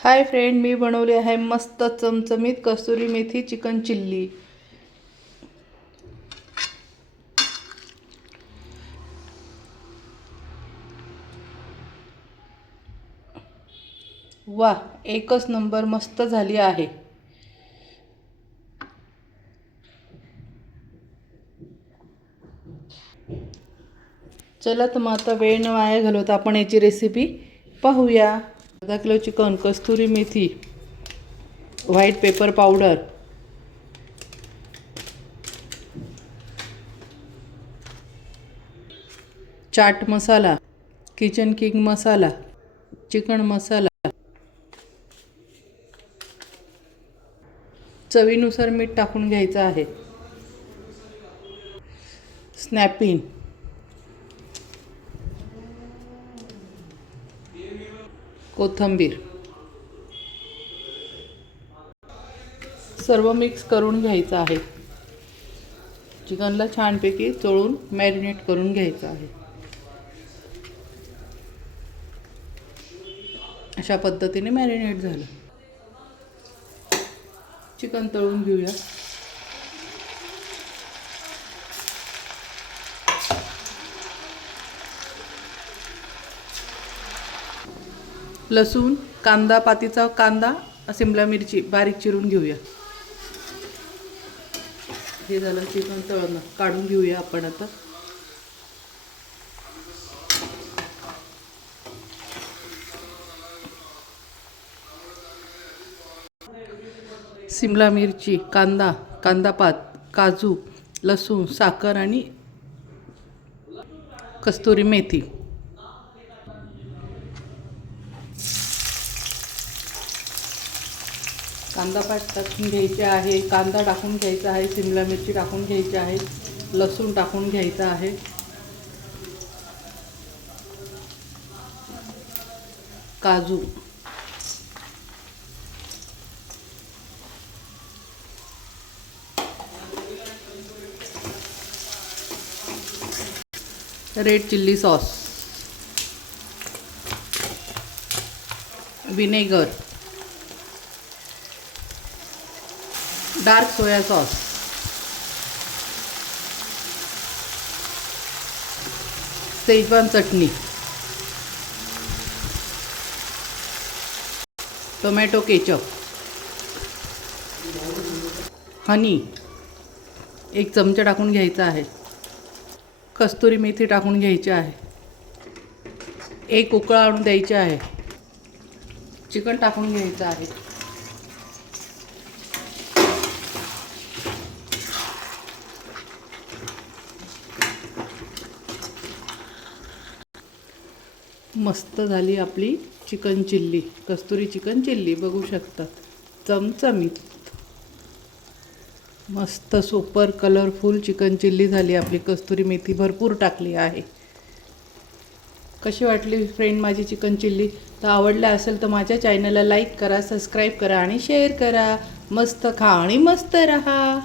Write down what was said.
Hi friend, मी बनवली आहे मस्त चमचमीत कसुरी मेथी चिकन चिल्ली। वाह, एकच नंबर मस्त झाली आहे। चला तर मग आता वेळ न वाया घालवता आपण याची रेसिपी पाहूया। अर्धा किलो चिकन, कस्तुरी मेथी, white pepper powder, chaat masala, kitchen king मसाला, चिकन मसाला, चवीनुसार मीठ टाकून घ्यायचं आहे, स्नॅपिन, कोथिंबीर, सर्व मिक्स करून घ्यायचं आहे। चिकनला छानपैकी चोळून मॅरिनेट करून घ्यायचं आहे। अशा पद्धतीने मॅरिनेट झालं। चिकन तळून घेऊया। लसूण, कांदा, पातीचा कांदा, शिमला मिरची बारीक चिरून घेऊया। हे झालं चिकन तळणं, काढून घेऊया आपण आता। शिमला मिरची, कांदा, कांदापात, काजू, लसूण, साखर आणि कस्तुरी मेथी। कांदापात टाकून घ्यायचे आहे, कांदा टाकून घ्यायचा आहे, शिमला मिरची टाकून घ्यायची आहे, लसूण टाकून घ्यायचा आहे, काजू, red chilli sauce, vinegar, dark soya sauce, Schezwan चटणी, टोमॅटो केचप, हनी 1 चमचा टाकून घ्यायचा आहे, कस्तुरी मेथी टाकून घ्यायची आहे, 1 उकळा आणून द्यायची आहे, चिकन टाकून घ्यायचं आहे, मस्त झाली आपली चिकन चिल्ली, कस्तुरी चिकन चिल्ली बघू शकता, चमचमीत मस्त सुपर कलरफुल चिकन चिल्ली झाली आपली। कस्तुरी मेथी भरपूर टाकली आहे। कशी वाटली फ्रेंड माझी चिकन चिल्ली? तर आवडलं असेल तर माझ्या चॅनलला लाईक करा, सबस्क्राईब करा आणि शेअर करा। मस्त खा आणि मस्त रहा।